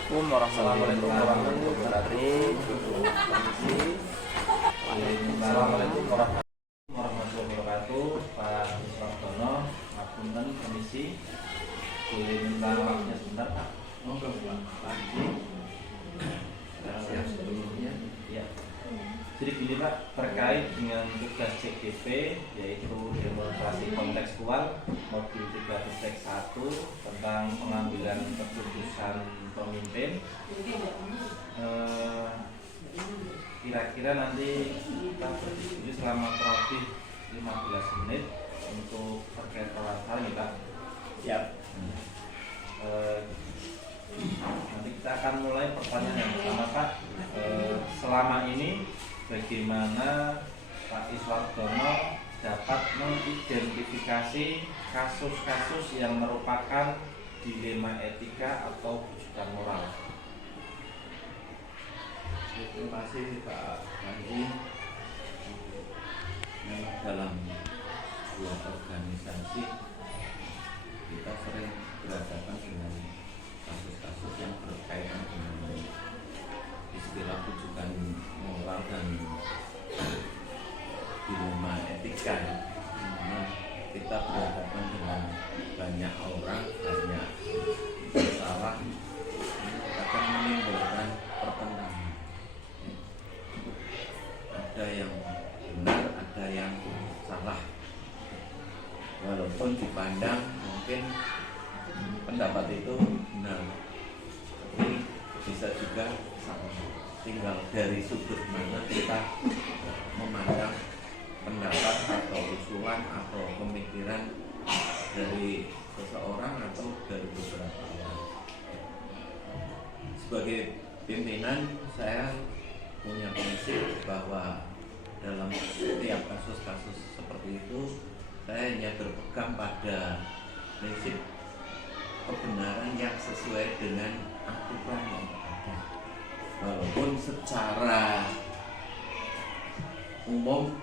Assalamualaikum warahmatullahi wabarakatuh. Assalamualaikum warahmatullahi wabarakatuh. Pak Iswardono, ngapunten permisi. Boleh minta waktunya sebentar, Pak? Monggo, Pak. Pagi. Sebelumnya, ya. Jadi gini, Pak, terkait dengan tugas CGP, yaitu demonstrasi kontekstual modul 3.1 tentang pengambilan keputusan pemimpin. Kira-kira nanti kita berdiskusi selama kurang lebih 15 menit untuk terkait permasalahan ini, Pak. Siap. Nanti kita akan mulai pertanyaan yang pertama, Pak. Selama ini bagaimana Pak Iswardono dapat mengidentifikasi kasus-kasus yang merupakan dilema etika atau rujukan moral? Terima kasih Pak Panji. Memang dalam sebuah organisasi kita sering berhadapan dengan kasus-kasus yang berkaitan dengan istilah rujukan moral dan dilema etika, di mana kita berhadapan dengan banyak orang, banyak masalah, akan menimbulkan pertentangan. Ada yang benar, ada yang salah. Walaupun dipandang mungkin pendapat itu benar, tapi bisa juga salah. Tinggal dari sudut mana kita memandang pendapat atau usulan atau pemikiran dari seseorang atau dari beberapa orang. Sebagai pimpinan, saya punya prinsip bahwa dalam setiap kasus-kasus seperti itu saya hanya berpegang pada prinsip kebenaran yang sesuai dengan aturan yang ada. Walaupun secara umum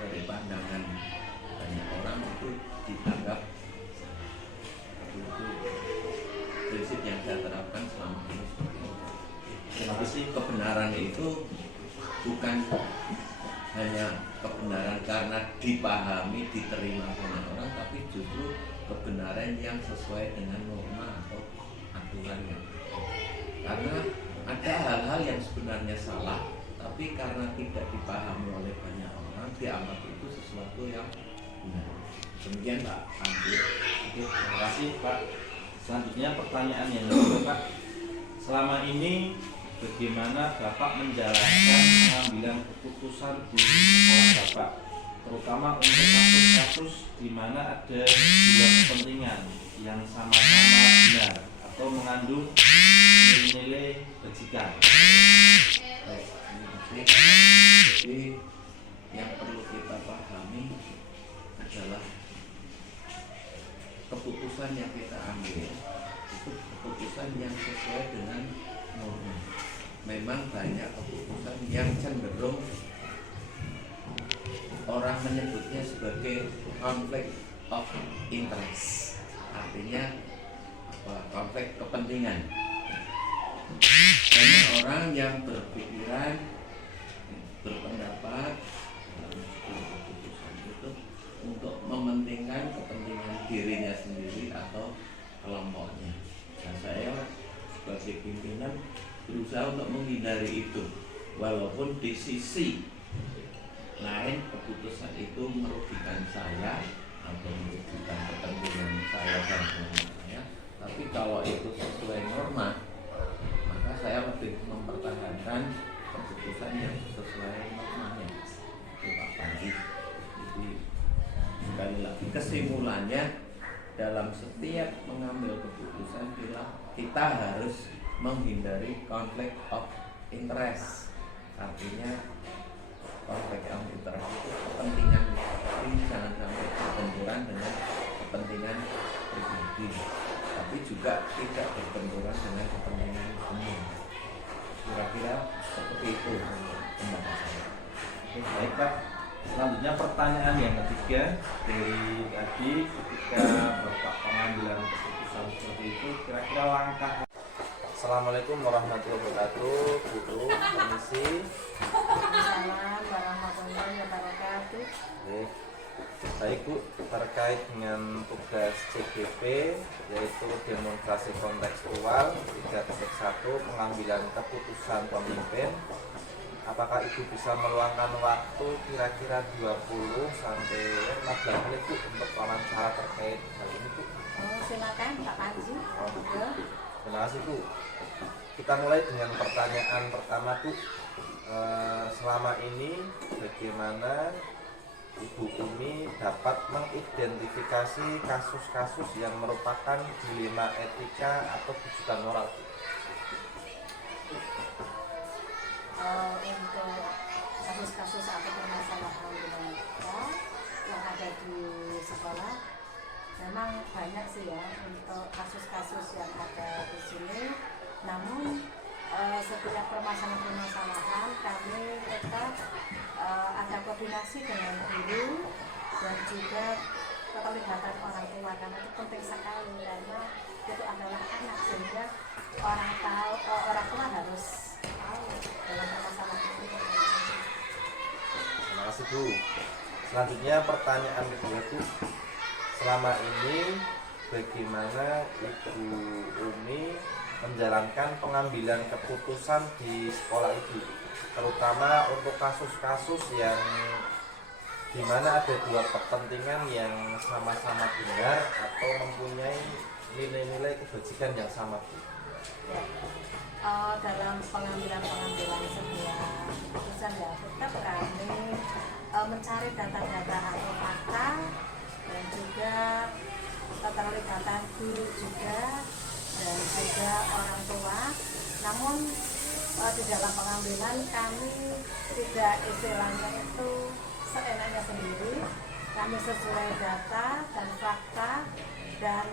dari pandangan banyak orang itu dianggap itu prinsip yang saya terapkan selama ini seperti itu. Tapi kebenaran itu bukan hanya kebenaran karena dipahami, diterima oleh orang, tapi justru kebenaran yang sesuai dengan norma atau aturan yang ada. Karena ada hal-hal yang sebenarnya salah, tapi karena tidak dipahami oleh banyak orang, dianggap itu sesuatu yang benar. Demikian Pak Andi. Oke, terima kasih Pak. Selanjutnya pertanyaan yang kedua, Pak. Selama ini bagaimana Bapak menjalankan pengambilan keputusan di sekolah Bapak, terutama untuk kasus-kasus di mana ada dua kepentingan yang sama-sama benar atau mengandung nilai-nilai kebajikan? Baik, terima kasih. Jadi yang perlu kita pahami adalah keputusan yang kita ambil itu keputusan yang sesuai dengan norma. Memang banyak keputusan yang cenderung orang menyebutnya sebagai conflict of interest, artinya konflik kepentingan. Banyak orang yang berpikiran, berpendapat dalam sebuah keputusan itu untuk mementingkan kepentingan dirinya sendiri atau kelompoknya. Nah, saya sebagai pimpinan berusaha untuk menghindari itu, walaupun di sisi lain keputusan itu merugikan saya atau merugikan kepentingan saya dan kelompok saya, tapi kalau itu sesuai norma, maka saya lebih mempertahankan keputusan yang sesuai normanya. Itu Pak Panji. Jadi sekali lagi kesimpulannya, dalam setiap mengambil keputusan kita harus menghindari konflik of interest. Artinya konflik of interest itu kepentingan ini jangan sampai berbenturan dengan kepentingan pribadi, tapi juga tidak berbenturan dengan kepentingan umum. Kira-kira seperti itu pendapat saya. Oke, baik Pak. Selanjutnya pertanyaan yang ketiga dari tadi, ketika Bapak pengambilan keputusan seperti itu, kira-kira langkah Assalamualaikum warahmatullahi wabarakatuh. Bu, permisi. Waalaikumsalam warahmatullahi wabarakatuh. Oke. Baik Bu, terkait dengan tugas CGP yaitu demonstrasi kontekstual 3.1 pengambilan keputusan pemimpin, apakah Ibu bisa meluangkan waktu kira-kira 20 sampai 15 menit Bu untuk wawancara terkait hal ini Bu? Oh, silakan Pak Panji. Monggo. Terima kasih Bu. Kita mulai dengan pertanyaan pertama Bu. Selama ini bagaimana Ibu Umi dapat mengidentifikasi kasus-kasus yang merupakan dilema etika atau kejutan moral? Untuk kasus-kasus atau permasalahan dinamika yang ada di sekolah, memang banyak sih ya untuk kasus-kasus yang ada di sini. Namun setiap permasalahan kami tetap ada koordinasi dengan guru dan juga keterlibatan orang tua, karena itu penting sekali karena itu adalah anak, sehingga orang tua harus tahu dalam permasalahan itu. Terima kasih Bu. Selanjutnya pertanyaan kedua Bu. Selama ini bagaimana Ibu Umi menjalankan pengambilan keputusan di sekolah Ibu, terutama untuk kasus-kasus yang dimana ada dua kepentingan yang sama-sama benar atau mempunyai nilai-nilai kebajikan yang sama Bu? Ya. Dalam pengambilan sebuah keputusan ya tetap kami mencari data-data atau fakta dan juga keterlibatan guru juga dan juga orang tua. Namun di dalam pengambilan kami tidak istilahnya itu seenaknya sendiri. Kami sesuai data dan fakta, dan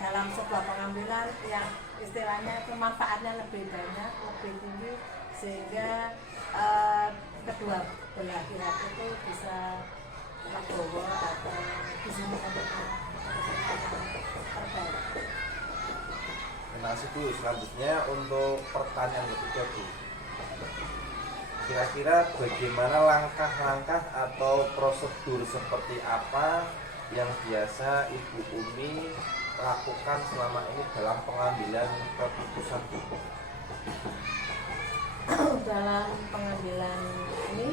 dalam sebuah pengambilan yang istilahnya itu manfaatnya lebih banyak, lebih tinggi, sehingga kedua belah pihak itu bisa legowo atau disini untuk terbaik. Terima kasih Bu. Selanjutnya untuk pertanyaan ketiga Bu, kira-kira bagaimana langkah-langkah atau prosedur seperti apa yang biasa Ibu Umi lakukan selama ini dalam pengambilan keputusan Bu? Dalam pengambilan ini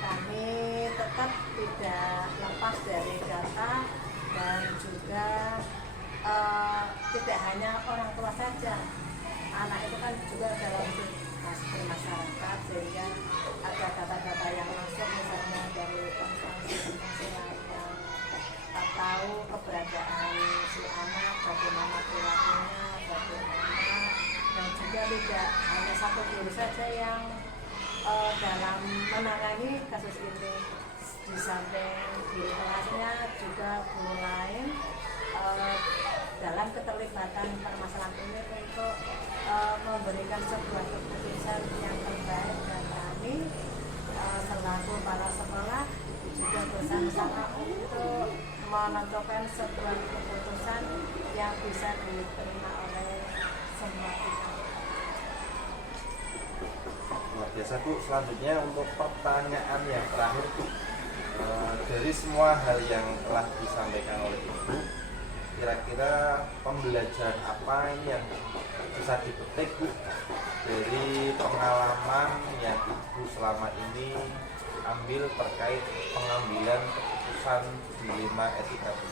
kami tetap tidak lepas dari data dan juga tidak hanya orang tua saja. Anak itu kan juga dalam bermasyarakat, sehingga ada data-data yang masuk misalnya dari instansi yang tahu keberadaan si anak, bagaimana perilakunya, bagaimana, dan juga tidak hanya satu guru saja yang dalam menangani kasus ini. Di samping guru kelasnya juga guru lain dalam keterlibatan permasalahan ini untuk memberikan sebuah keputusan yang terbaik, dan kami selaku para sekolah juga bersama-sama untuk menentukan sebuah keputusan yang bisa diterima oleh semua pihak. Luar biasa Bu. Selanjutnya untuk pertanyaan yang terakhir Bu, dari semua hal yang telah disampaikan oleh Ibu, kira-kira pembelajaran apa ini yang bisa dipetik Bu dari pengalaman yang Ibu selama ini ambil terkait pengambilan keputusan dilema etika Bu?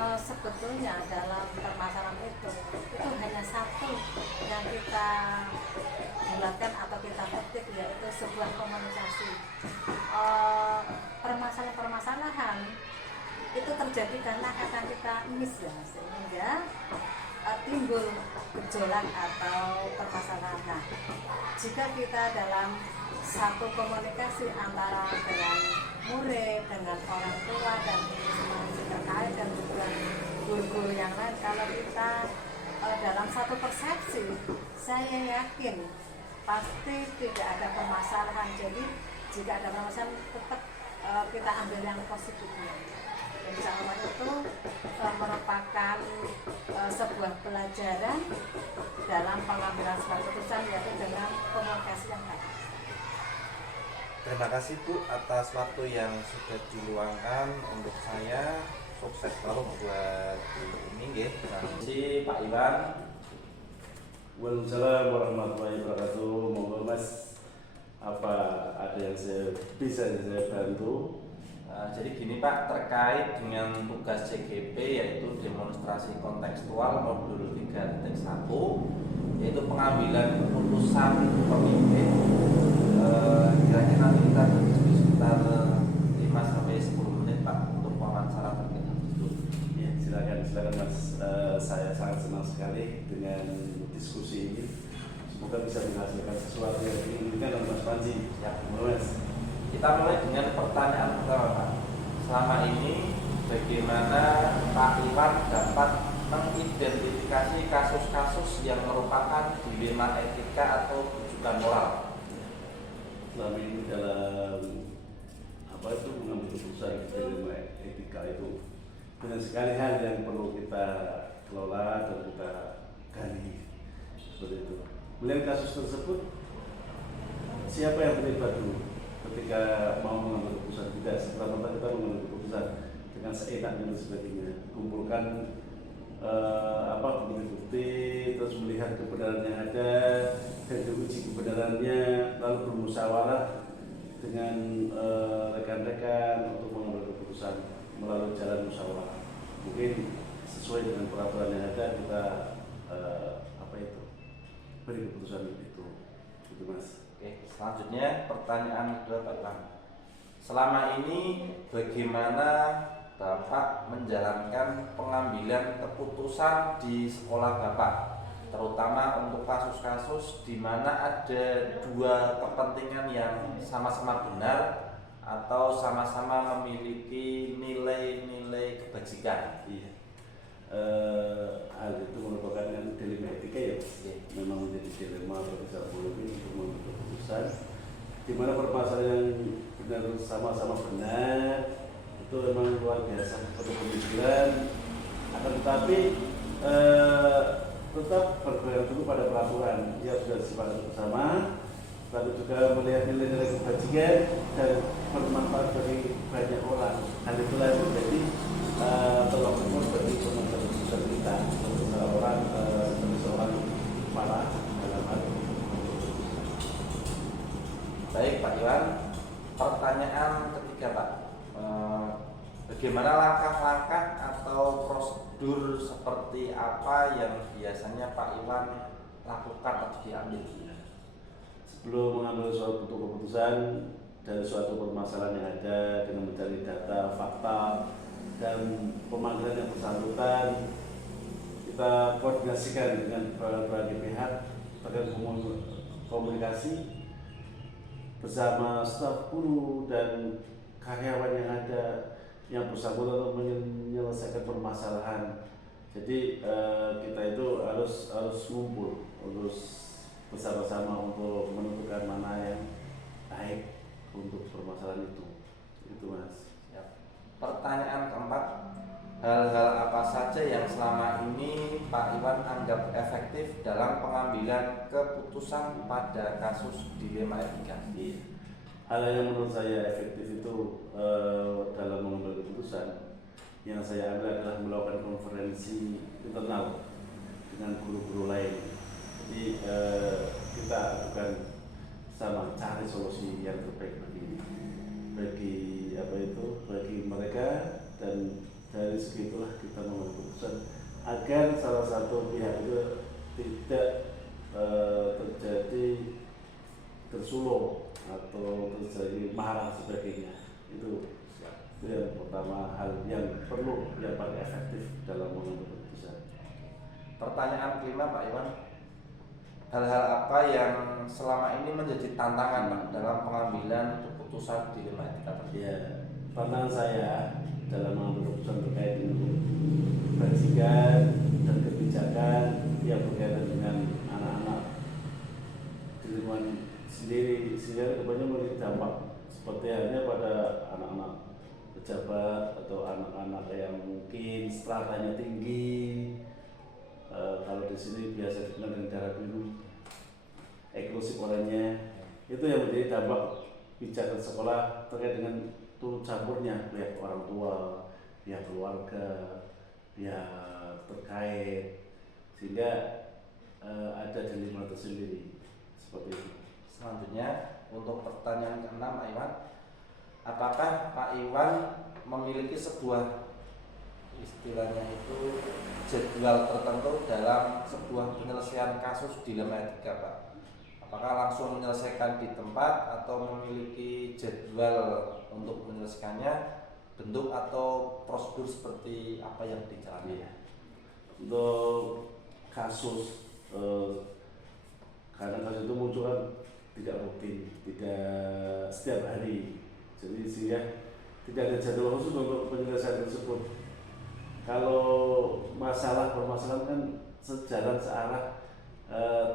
Sebetulnya dalam permasalahan itu hanya satu yang kita bulatkan atau kita petik, yaitu sebuah komunikasi. Permasalahan-permasalahan itu terjadi karena kata kita miss ya, sehingga timbul gejolak atau permasalahan. Nah, jika kita dalam satu komunikasi antara dengan murid, dengan orang tua, dan instansi terkait, dan juga guru-guru yang lain, kalau kita dalam satu persepsi, saya yakin pasti tidak ada permasalahan. Jadi jika ada permasalahan, tetap kita ambil yang positifnya. bencana itu merupakan sebuah pelajaran dalam pengambilan sebuah keputusan, yaitu dengan komunikasi yang baik. Terima kasih Bu atas waktu yang sudah diluangkan untuk saya. Sukses selalu buat ini nggih. Terima kasih Pak Iwan. Waalaikumsalam warahmatullahi wabarakatuh. Monggo Mas, apa ada yang bisa saya bantu? Jadi gini Pak, terkait dengan tugas CGP yaitu demonstrasi kontekstual modul 3.1, yaitu pengambilan keputusan pemimpin. Kira-kira nanti kita berdiskusi sekitar 5-10 menit Pak untuk wawancara terkait itu. Ya, silakan Mas. Saya sangat senang sekali dengan diskusi ini. Semoga bisa menghasilkan sesuatu yang diinginkan oleh Mas Panji. Ya, Mas. kita mulai dengan pertanyaan pertama Pak. Selama ini bagaimana Pak Iwan dapat mengidentifikasi kasus-kasus yang merupakan dilema etika atau rujukan moral? Selama ini dalam mengambil keputusan dilema etika itu banyak sekali hal yang perlu kita kelola dan kita gali seperti itu. Melihat kasus tersebut, siapa yang terlibat dulu ketika mau mengambil keputusan? Tidak serta-merta kita mengambil keputusan dengan seenaknya dan sebagainya. Kumpulkan bukti-bukti, terus melihat kebenaran yang ada dan diuji kebenarannya, lalu bermusyawarah dengan rekan-rekan untuk mengambil keputusan melalui jalan musyawarah. Mungkin sesuai dengan peraturan yang ada kita beri keputusan itu Mas. Oke, selanjutnya pertanyaan kedua Pak Iwan. Selama ini bagaimana Bapak menjalankan pengambilan keputusan di sekolah Bapak, terutama untuk kasus-kasus di mana ada dua kepentingan yang sama-sama benar atau sama-sama memiliki nilai-nilai kebajikan? Iya. Hal itu merupakan dilema etika ya. Memang menjadi dilema bagi seorang pemimpin untuk mengambil keputusan di mana permasalahan yang benar sama-sama benar itu memang luar biasa untuk pemikiran, akan tetapi tetap berpegang teguh pada peraturan yang sudah disepakati bersama, lalu juga melihat nilai-nilai kebajikan dan bermanfaat bagi banyak orang. Hal itulah yang menjadi tolak ukur bagi pengambilan keputusan kita untuk seorang kepala dalam hal ini. Baik Pak Iwan, pertanyaan ketiga Pak, bagaimana langkah-langkah atau prosedur seperti apa yang biasanya Pak Iwan lakukan atau diambil? Sebelum mengambil suatu keputusan dari suatu permasalahan yang ada dengan mencari data, fakta, dan pemanggilan yang bersangkutan, kita koordinasikan dengan berbagai pihak terkait komunikasi bersama staf guru dan karyawan yang ada yang bersangkutan untuk menyelesaikan permasalahan. Jadi kita itu harus ngumpul, harus bersama-sama untuk menentukan mana yang baik untuk permasalahan itu. Itu Mas. Pertanyaan keempat, hal-hal apa saja yang selama ini Pak Iwan anggap efektif dalam pengambilan keputusan pada kasus dilema etika? Hal yang menurut saya efektif itu dalam mengambil keputusan yang saya ambil adalah melakukan konferensi internal dengan guru-guru lain. Jadi kita bukan sama cari solusi yang terbaik bagi mereka, dan dari segitulah kita mengambil keputusan agar salah satu pihak itu tidak terjadi tersulung atau terjadi marah sebagainya. Itu yang pertama, hal yang perlu yang paling efektif dalam mengambil keputusan. Pertanyaan kelima Pak Iwan, hal-hal apa yang selama ini menjadi tantangan Pak dalam pengambilan keputusan dilema etika? Ya, pandangan saya dalam mengambil keputusan terkait dengan kebajikan dan kebijakan yang berkaitan dengan anak-anak di lingkungan sendiri, sehingga kebanyakan memiliki dampak seperti halnya pada anak-anak pejabat atau anak-anak yang mungkin stratanya tinggi. Kalau di sini biasa dikenal dengan darah biru, eksklusif orangnya, itu yang menjadi dampak kebijakan sekolah terkait dengan turut campurnya pihak orang tua, pihak keluarga, pihak terkait, sehingga ada dilema tersendiri seperti itu. Selanjutnya untuk pertanyaan ke-6 Pak Iwan, apakah Pak Iwan memiliki sebuah istilahnya itu jadwal tertentu dalam sebuah penyelesaian kasus dilema etika Pak? Apakah langsung menyelesaikan di tempat atau memiliki jadwal untuk menyelesaikannya, bentuk atau prosedur seperti apa yang dijalani? Untuk kasus karena kasus itu muncul kan tidak rutin, tidak setiap hari, jadi sehingga tidak ada jadwal khusus untuk penyelesaian tersebut. Kalau permasalahan kan sejalan searah,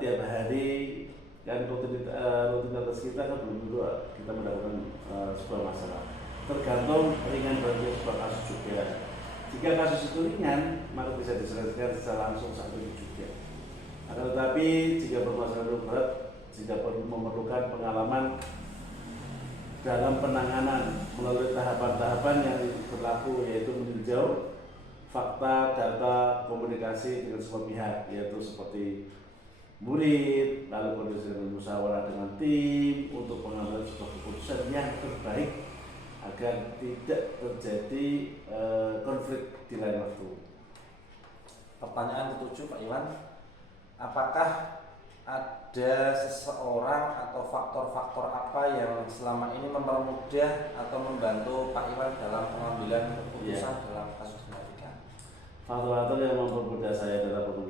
tiap hari kan rutinitas kita kan belum tentu kita mendapatkan sebuah masalah. Tergantung ringan beratnya sebuah kasus juga. Jika kasus itu ringan, maka bisa diselesaikan secara langsung saat itu juga. Akan tetapi jika permasalahan itu berat, jika memerlukan pengalaman dalam penanganan melalui tahapan-tahapan yang berlaku, yaitu meninjau fakta, data, komunikasi dengan semua pihak, yaitu seperti murid, lalu kondisi dengan musyawarah dengan tim untuk pengambilan sebuah keputusan yang terbaik agar tidak terjadi konflik di lain waktu. Pertanyaan ke-7 Pak Iwan, apakah ada seseorang atau faktor-faktor apa yang selama ini mempermudah atau membantu Pak Iwan dalam pengambilan keputusan dalam kasus etika? Faktor-faktor yang mempermudah saya dalam